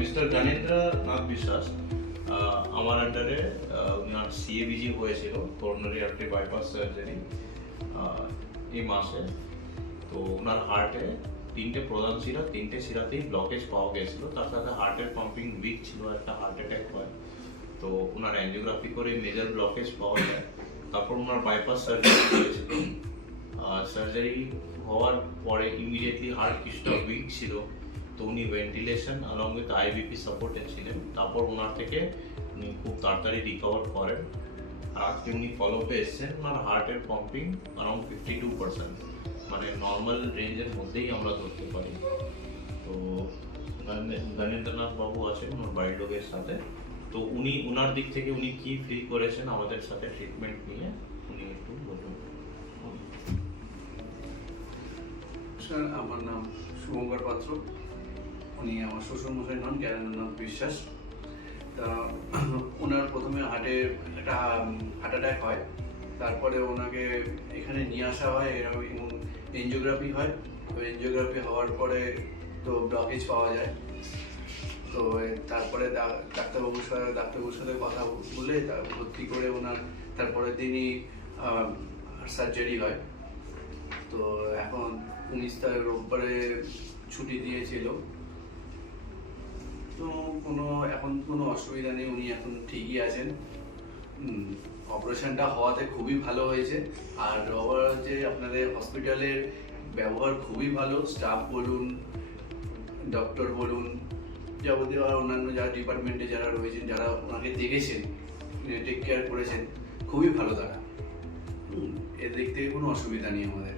Mister Gyanendra Nath বিশ্বাস আমার আন্ডারে ওনার সিএবিজি হয়েছিল, করোনারি আর্টারি বাইপাস সার্জারি, এই মাসে। তো ওনার হার্টে 3টে প্রধান শিরা, 3টে শিরাতেই ব্লকেজ পাওয়া গেছিল, তার সাথে হার্টের পাম্পিং উইক ছিল, একটা হার্ট অ্যাটাক হয়। তো ওনার অ্যাঞ্জিওগ্রাফি করে মেজর ব্লকেজ পাওয়া যায়। তারপর ওনার বাইপাস সার্জারি হয়েছিল। সার্জারি হওয়ার পরে ইমিডিয়েটলি হার্ট কিছুটা উইক ছিল, তো উনি ভেন্টিলেশন অলং উইথ আইবিপি সাপোর্টে ছিলেন। তারপর ওনার থেকে উনি খুব তাড়াতাড়ি রিকভার করেন। আর আজকে উনি ফলোপে এসেছেন। ওনার হার্টের পাম্পিং অ্যারাউন্ড 52%, মানে নর্মাল রেঞ্জের মধ্যেই আমরা ধরতে পারি। তো জ্ঞানেন্দ্রনাথ বাবু আছেন ওনার বাড়ির লোকের সাথে। তো উনি ওনার দিক থেকে উনি কি ফিল করেছেন আমাদের সাথে ট্রিটমেন্ট নিয়ে, উনি একটু বলুন। স্যার, আমার নাম শুভঙ্কর পাত্র। উনি আমার শ্বশুরমশাই নন, জ্ঞানেন্দ্রনাথ বিশ্বাস। তা ওনার প্রথমে হার্টে একটা হার্ট অ্যাটাক হয়, তারপরে ওনাকে এখানে নিয়ে আসা হয় এবং এনজিওগ্রাফি হয়। তো এনজিওগ্রাফি হওয়ার পরে তো ব্লকেজ পাওয়া যায়। তো তারপরে ডাক্তারবাবুর সাথে কথা বলে ভর্তি করে ওনার তারপরের দিনই সার্জারি হয়। তো এখন 19 রোববারে ছুটি দিয়েছিল। তো এখন কোনো অসুবিধা নেই, উনি এখন ঠিকই আছেন। অপারেশনটা হওয়াতে খুবই ভালো হয়েছে। আর ওভারঅল হচ্ছে আপনাদের হসপিটালের ব্যবহার খুবই ভালো, স্টাফ বলুন, ডক্টর বলুন, যাবতীয় আর অন্যান্য যারা ডিপার্টমেন্টে যারা রয়েছেন, যারা ওনাকে দেখেছেন, টেক কেয়ার করেছেন, খুবই ভালো তারা। এর দিক থেকে কোনো অসুবিধা নেই আমাদের।